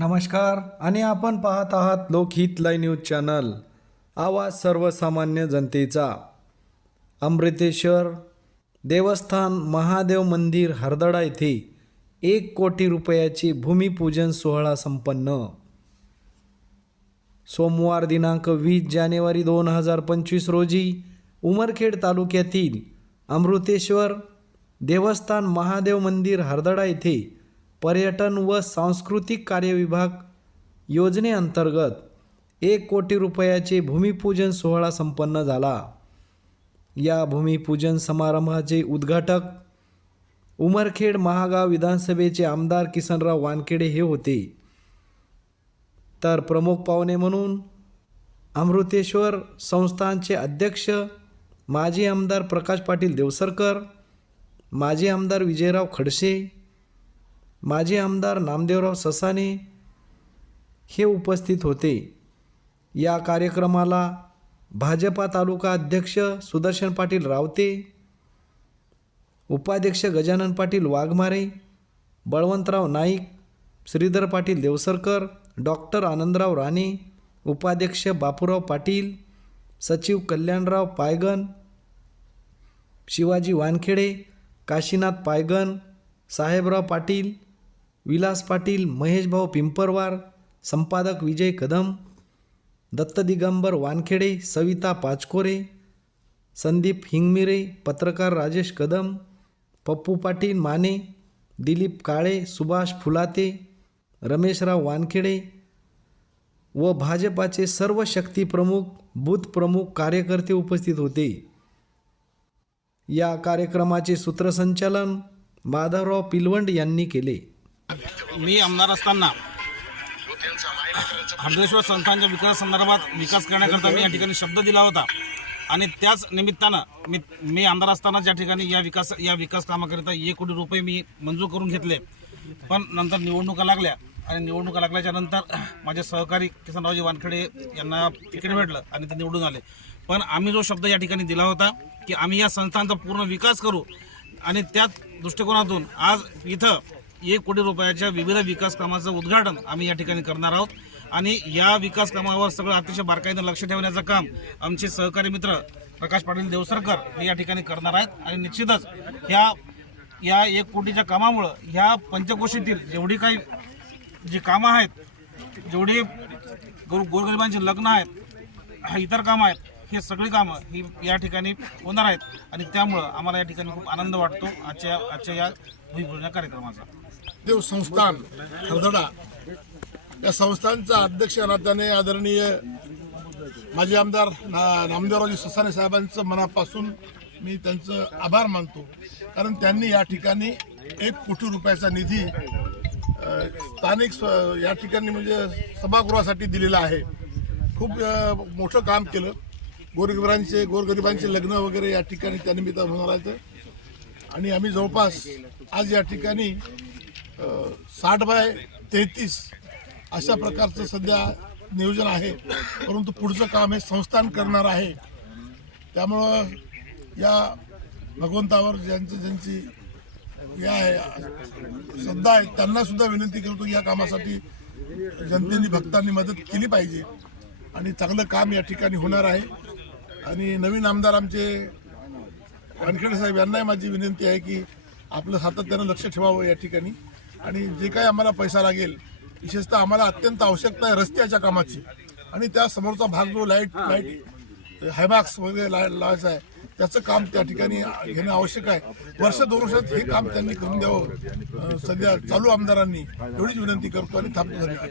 नमस्कार. आणि आपण पाहत आहात लोकहित लाईव्ह न्यूज चॅनल. आवाज सर्वसामान्य जनतेचा. अमृतेश्वर देवस्थान महादेव मंदिर हरदडा येथे एक कोटी रुपयाची भूमिपूजन सोहळा संपन्न. सोमवार दिनांक वीस जानेवारी दोन हजार पंचवीस रोजी उमरखेड तालुक्यातील अमृतेश्वर देवस्थान महादेव मंदिर हरदडा येथे पर्यटन व सांस्कृतिक कार्य विभाग योजनेअंतर्गत एक कोटी रुपयाचे भूमिपूजन सोहळा संपन्न झाला. या भूमिपूजन समारंभाचे उद्घाटक उमरखेड महागाव विधानसभेचे आमदार किसनराव वानखेडे हे होते. तर प्रमुख पाहुणे म्हणून अमृतेश्वर संस्थानचे अध्यक्ष माजी आमदार प्रकाश पाटील देवसरकर माजी आमदार विजयराव खडसे माजी आमदार नामदेवराव ससाने हे उपस्थित होते. या कार्यक्रमाला भाजपा तालुका अध्यक्ष सुदर्शन पाटील रावते उपाध्यक्ष गजानन पाटील वाघमारे बळवंतराव नाईक श्रीधर पाटील देवसरकर डॉक्टर आनंदराव राणे उपाध्यक्ष बापूराव पाटील सचिव कल्याणराव पायगन शिवाजी वानखेडे काशीनाथ पायगन साहेबराव पाटील विलास पाटील महेशभाऊ पिंपरवार संपादक विजय कदम दत्त दिगंबर वानखेडे सविता पाचकोरे संदीप हिंगमिरे पत्रकार राजेश कदम पप्पू पाटील माने दिलीप काळे सुभाष फुलाते रमेशराव वानखेडे व भाजपाचे सर्व शक्ती प्रमुख बूथ प्रमुख कार्यकर्ते उपस्थित होते. या कार्यक्रमाचे सूत्रसंचालन माधवराव पिलवंड यांनी केले. मी आमदार असताना हरदेश्वर संस्थांच्या विकास संदर्भात विकास करण्याकरता मी या ठिकाणी शब्द दिला होता. आणि त्याच निमित्तानं मी मी आमदार असताना या ठिकाणी या विकास या विकास कामाकरिता एक कोटी रुपये मी मंजूर करून घेतले. पण नंतर निवडणुका लागल्या आणि निवडणुका लागल्याच्या नंतर माझे सहकारी किसनरावजी वानखेडे यांना तिकीट भेटलं आणि ते निवडून आले. पण आम्ही जो शब्द या ठिकाणी दिला होता की आम्ही या संस्थांचा पूर्ण विकास करू आणि त्याच दृष्टिकोनातून आज इथं एक कोटी रुपयाच्या विविध विकास कामाचं उद्घाटन आम्ही या ठिकाणी करणार आहोत. आणि या विकास कामावर सगळं अतिशय बारकाईनं लक्ष ठेवण्याचं काम आमचे सहकारी मित्र प्रकाश पाटील देवसरकर हे या ठिकाणी करणार आहेत. आणि निश्चितच ह्या या एक कोटीच्या कामामुळं ह्या पंचकोशीतील जेवढी काही जी कामं आहेत जेवढी गोर गोरगरिबांची लग्न आहेत इतर कामं आहेत हे सगळी कामं ही या ठिकाणी होणार आहेत. आणि त्यामुळं आम्हाला या ठिकाणी खूप आनंद वाटतो आजच्या आजच्या या भूमिपूजन कार्यक्रमाचा. देव संस्थान हरदडा या संस्थानचा अध्यक्ष या नात्याने आदरणीय माजी आमदार ना- नामदेवरावजी ससाने साहेबांचं मनापासून मी त्यांचं आभार मानतो. कारण त्यांनी या ठिकाणी एक कोटी रुपयाचा निधी स्थानिक स्व- या ठिकाणी म्हणजे सभागृहासाठी दिलेला आहे. खूप मोठं काम केलं. गोरगरिबांचे गोरगरिबांचे लग्न वगैरे या ठिकाणी त्यानिमित्त होणार आहेत आणि आम्ही जवळपास आज या ठिकाणी साठ बाय तेहतीस अशा प्रकारचं सध्या नियोजन आहे. परंतु पुढचं काम हे संस्थान करणार आहे. त्यामुळं या भगवंतावर ज्यांची ज्यांची या श्रद्धा आहे त्यांना सुद्धा विनंती करतो की या कामासाठी जनतेने भक्तांनी मदत केली पाहिजे. आणि चांगलं काम या ठिकाणी होणार आहे. आणि नवीन आमदार आमचे वानखेडे साहेब यांनाही माझी विनंती आहे की आपलं सातत्यानं लक्ष ठेवावं या ठिकाणी. आणि जे काही आम्हाला पैसा लागेल विशेषतः आम्हाला अत्यंत आवश्यकता आहे रस्त्याच्या कामाची. आणि त्या समोरचा भाग जो लाइट लाइट हायमॅक्स वगैरे ला- लावायचा आहे त्याचं काम त्या ठिकाणी घेणं आवश्यक आहे. वर्ष दोन वर्षात हे काम त्यांनी करून द्यावं. सध्या चालू आमदारांनी एवढीच विनंती करतो आणि थांबतो धन्यवाद.